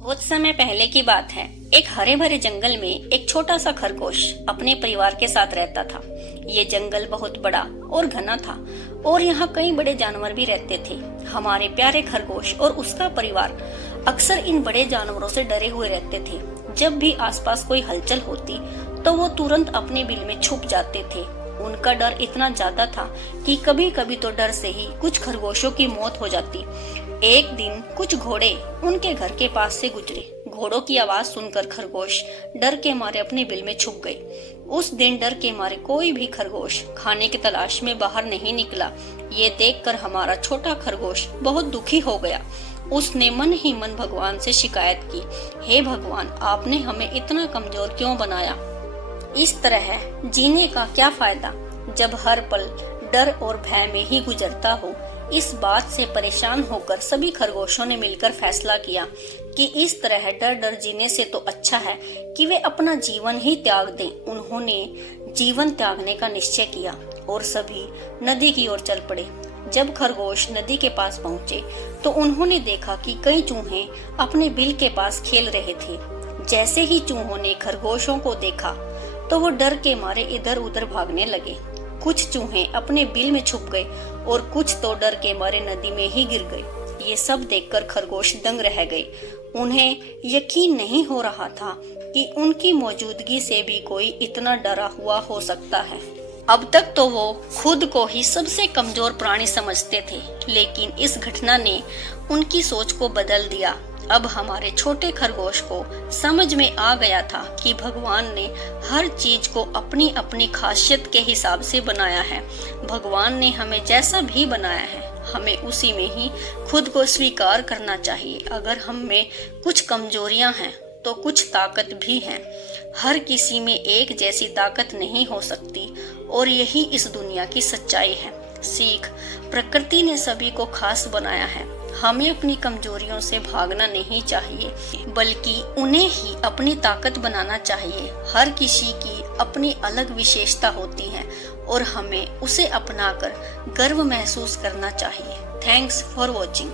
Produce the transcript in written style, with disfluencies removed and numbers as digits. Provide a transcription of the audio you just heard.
बहुत समय पहले की बात है। एक हरे भरे जंगल में एक छोटा सा खरगोश अपने परिवार के साथ रहता था। ये जंगल बहुत बड़ा और घना था और यहाँ कई बड़े जानवर भी रहते थे। हमारे प्यारे खरगोश और उसका परिवार अक्सर इन बड़े जानवरों से डरे हुए रहते थे। जब भी आसपास कोई हलचल होती तो वो तुरंत अपने बिल में छुप जाते थे। उनका डर इतना ज्यादा था कि कभी कभी तो डर से ही कुछ खरगोशों की मौत हो जाती। एक दिन कुछ घोड़े उनके घर के पास से गुजरे। घोड़ों की आवाज सुनकर खरगोश डर के मारे अपने बिल में छुप गए। उस दिन डर के मारे कोई भी खरगोश खाने की तलाश में बाहर नहीं निकला। ये देखकर हमारा छोटा खरगोश बहुत दुखी हो गया। उसने मन ही मन भगवान से शिकायत की, हे भगवान, आपने हमें इतना कमजोर क्यों बनाया? इस तरह जीने का क्या फायदा जब हर पल डर और भय में ही गुजरता हो। इस बात से परेशान होकर सभी खरगोशों ने मिलकर फैसला किया कि इस तरह डर डर जीने से तो अच्छा है कि वे अपना जीवन ही त्याग दें। उन्होंने जीवन त्यागने का निश्चय किया और सभी नदी की ओर चल पड़े। जब खरगोश नदी के पास पहुंचे तो उन्होंने देखा कि कई चूहे अपने बिल के पास खेल रहे थे। जैसे ही चूहों ने खरगोशों को देखा तो वो डर के मारे इधर उधर भागने लगे। कुछ चूहे अपने बिल में छुप गए और कुछ तो डर के मारे नदी में ही गिर गए। ये सब देखकर खरगोश दंग रह गए। उन्हें यकीन नहीं हो रहा था कि उनकी मौजूदगी से भी कोई इतना डरा हुआ हो सकता है। अब तक तो वो खुद को ही सबसे कमजोर प्राणी समझते थे, लेकिन इस घटना ने उनकी सोच को बदल दिया। अब हमारे छोटे खरगोश को समझ में आ गया था कि भगवान ने हर चीज को अपनी अपनी खासियत के हिसाब से बनाया है। भगवान ने हमें जैसा भी बनाया है, हमें उसी में ही खुद को स्वीकार करना चाहिए। अगर हम में कुछ कमजोरियां हैं तो कुछ ताकत भी है। हर किसी में एक जैसी ताकत नहीं हो सकती और यही इस दुनिया की सच्चाई है। सीख, प्रकृति ने सभी को खास बनाया है। हमें अपनी कमजोरियों से भागना नहीं चाहिए, बल्कि उन्हें ही अपनी ताकत बनाना चाहिए। हर किसी की अपनी अलग विशेषता होती है और हमें उसे अपनाकर गर्व महसूस करना चाहिए। Thanks for watching.